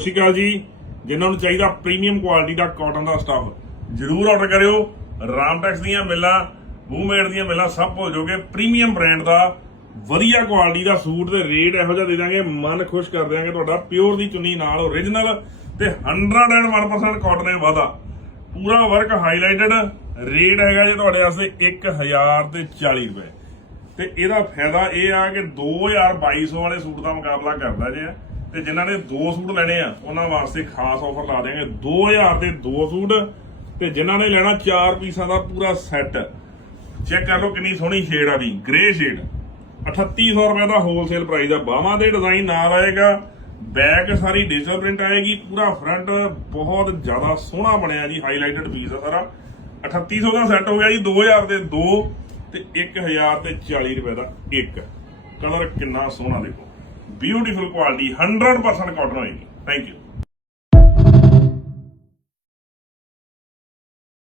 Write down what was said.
ਸਤਿ ਸ਼੍ਰੀ ਅਕਾਲ ਜੀ। ਜਿਨ੍ਹਾਂ ਨੂੰ ਚਾਹੀਦਾ ਪ੍ਰੀਮੀਅਮ ਕੁਆਲਿਟੀ ਦਾ ਕਾਟਨ ਦਾ ਸਟੱਫ ਜਰੂਰ ਆਰਡਰ ਕਰਿਓ। ਰਾਮਟੈਕਸ ਦੀਆਂ ਮਿੱਲਾਂ, ਮੂਵਮੇਡ ਦੀਆਂ ਮਿੱਲਾਂ ਸਭ ਭੁੱਲ ਜਾਓਗੇ। ਪ੍ਰੀਮੀਅਮ ਬ੍ਰਾਂਡ ਦਾ ਵਧੀਆ ਕੁਆਲਿਟੀ ਦਾ ਸੂਟ ਤੇ ਰੇਟ ਇਹੋ ਜਿਹਾ ਦੇ ਦਾਂਗੇ, ਮਨ ਖੁਸ਼ ਕਰ ਦਿਆਂਗੇ ਤੁਹਾਡਾ। ਪਿਓਰ ਦੀ ਚੁੰਨੀ ਨਾਲ ਓਰੀਜਨਲ ਤੇ 101% ਕਾਟਨ ਹੈ ਵਾਦਾ, ਪੂਰਾ ਵਰਕ ਹਾਈਲਾਈਟਡ। ਰੇਟ ਹੈਗਾ ਜੀ ਤੁਹਾਡੇ ਵਾਸਤੇ 1040 ਰੁਪਏ। ਤੇ ਇਹਦਾ ਫਾਇਦਾ ਇਹ ਆ ਕਿ 2200 ਵਾਲੇ ਸੂਟ ਦਾ ਮੁਕਾਬਲਾ ਕਰਦਾ ਜੇ। ਤੇ ਜਿਨ੍ਹਾਂ ਨੇ 2 ਸੂਟ ਲੈਣੇ ਆ ਉਹਨਾਂ ਵਾਸਤੇ ਖਾਸ ਆਫਰ ਲਾ ਦੇਵਾਂਗੇ, 2000 ਦੇ 2 ਸੂਟ। ਤੇ ਜਿਨ੍ਹਾਂ ਨੇ ਲੈਣਾ 4 ਪੀਸਾਂ ਦਾ ਪੂਰਾ ਸੈੱਟ, ਚੈੱਕ ਕਰ ਲਓ ਕਿੰਨੀ ਸੋਹਣੀ ਸ਼ੇਡ ਆ ਵੀ, ਗ੍ਰੇ ਸ਼ੇਡ। 3800 ਰੁਪਏ ਦਾ ਹੋਲਸੇਲ ਪ੍ਰਾਈਸ ਆ। ਬਾਹਾਂ ਦੇ ਡਿਜ਼ਾਈਨ ਨਾਲ ਆਏਗਾ, ਬੈਕ ਸਾਰੀ ਡਿਜੀਟਲ ਪ੍ਰਿੰਟ ਆਏਗੀ, ਪੂਰਾ ਫਰੰਟ ਬਹੁਤ ਜ਼ਿਆਦਾ ਸੋਹਣਾ ਬਣਿਆ ਜੀ, ਹਾਈਲਾਈਟਡ ਪੀਸ ਆ ਸਾਰਾ। 3800 ਦਾ ਸੈੱਟ ਹੋ ਗਿਆ ਜੀ, 2000 ਦੇ 2 ਤੇ 1040 ਰੁਪਏ ਦਾ ਇੱਕ। ਕਲਰ ਕਿੰਨਾ ਸੋਹਣਾ ਦੇਖੋ, ਬਿਊਟੀਫੁਲ ਕੁਆਲਿਟੀ, 100% ਕਾਟਨ ਹੋਏਗੀ। Thank you.